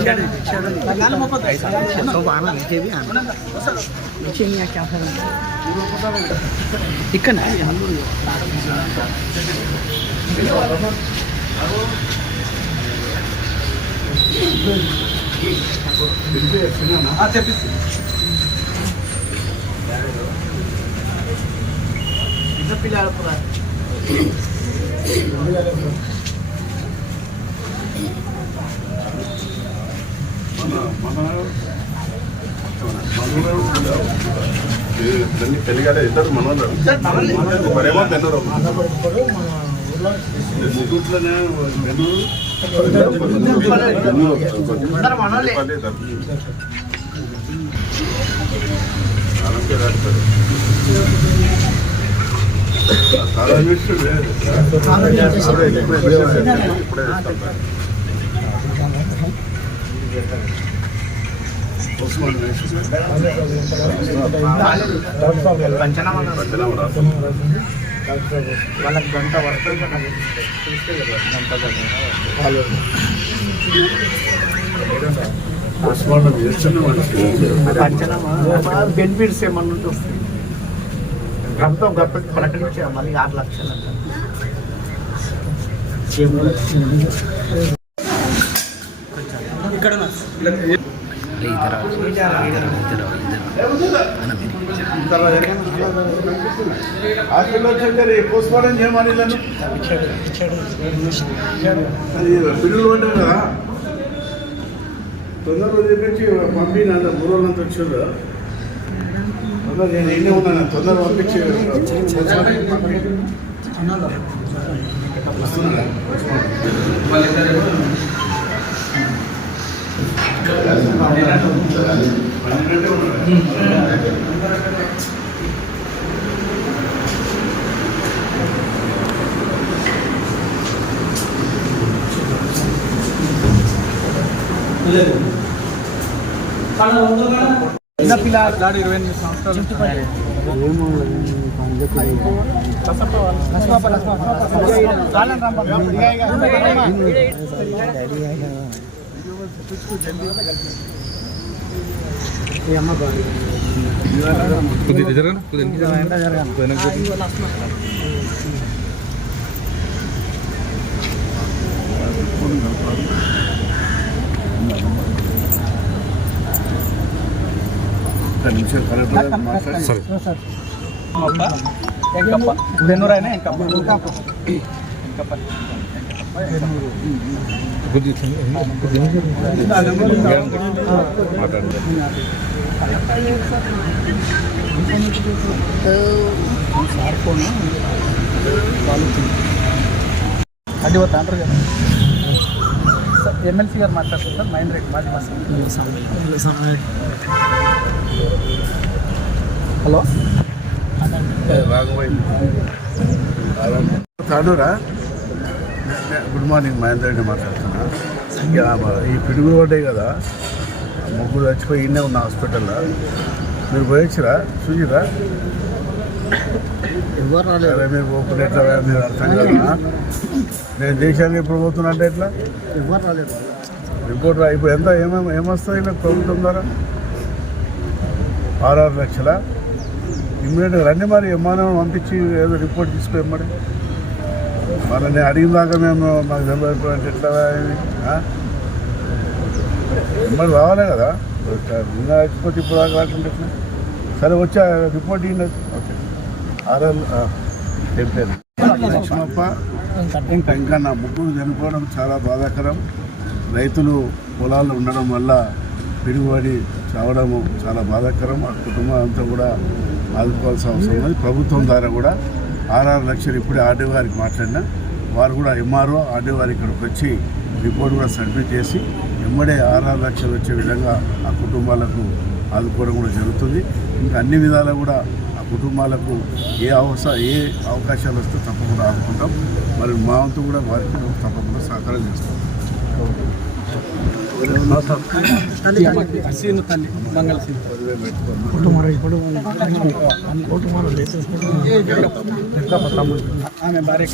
ఇక్కడ పిల్లలు పెళ్ళిగానే ఇద్దరు మనోళ్ళు మరేమో బెన్నూరు ముగ్గుట్లోనే వాళ్ళకి గంట వస్తుంది బెనిఫిట్స్ ఏమన్నా వస్తుంది ప్రభుత్వం ప్రకటించా మళ్ళీ 6 లక్షలు అంట ఇక్కడ హాస్పిటల్ వచ్చారు పోస్ట్ మార్టం చేయమని పిల్లలు ఉంటారు కదా తొందరగా చెప్పి పంపిన 3 రోజులంతా వచ్చారు నేను ఎన్ని ఉన్నాను తొందరగా పంపించి పిల్లలు 28 సంవత్సరాలు బెన్నూరైనా అది అంటారు కదా ఎమ్మెల్సీ గారు మాట్లాడుతారు సార్ మైండ్ రేట్ మాది హలో తాడూరా గుడ్ మార్నింగ్ మహేందర్ రెడ్డి మాట్లాడుతున్నా. ఈ పిడుగు పడ్డాయి కదా, ముగ్గురు చచ్చిపోయి ఇన్నే ఉన్న హాస్పిటల్లో. మీరు పోయొచ్చురా చూసిరా? ఎవరు రాలేదు. మీరు పోకుండా ఎట్లా మీరు అర్థం కదా. నేను దేశానికి ఎప్పుడు పోతున్నా అంటే ఎట్లా? ఎవరు రాలేదు. రిపోర్ట్ ఇప్పుడు ఎంత ఏమొస్తుంది నాకు ప్రభుత్వం ద్వారా? 6 లక్షల. ఇమ్మీడియట్గా రండి మరి, విమానం పంపించి ఏదో రిపోర్ట్ తీసుకోమడి. మరి నేను అడిగిన దాకా మేము మాకు తెలియదు అంటే ఎట్లా మరి రావాలి కదా. ఇంకా వచ్చిపోతే ఇప్పుడు దాకా రాకుండా ఎట్లా? సరే వచ్చా రిపోర్ట్ ఇవ్వండి. ఓకే. చెప్పాను లక్ష్మప్ప ఇంకా నా ముగ్గురు చనిపోవడం చాలా బాధాకరం. రైతులు పొలాల్లో ఉండడం వల్ల పిడుగుబడి చావడము చాలా బాధాకరం. ఆ కుటుంబం అంతా కూడా ఆదుకోవాల్సిన అవసరం ఉంది. ప్రభుత్వం ద్వారా కూడా 6 లక్షలు ఇప్పుడే ఆర్డీ గారికి మాట్లాడినా, వారు కూడా ఎంఆర్ఓ ఆర్డీ గారు ఇక్కడికి వచ్చి రిపోర్ట్ కూడా సబ్మిట్ చేసి వెంబడే 6 లక్షలు వచ్చే విధంగా ఆ కుటుంబాలకు ఆదుకోవడం కూడా జరుగుతుంది. ఇంకా అన్ని విధాలా కూడా ఆ కుటుంబాలకు ఏ అవకాశాలు వస్తే తప్పకుండా ఆదుకుంటాం. మరి మా వంతు కూడా వారికి తప్పకుండా సహకారం చేస్తాం. ఆమె భార్య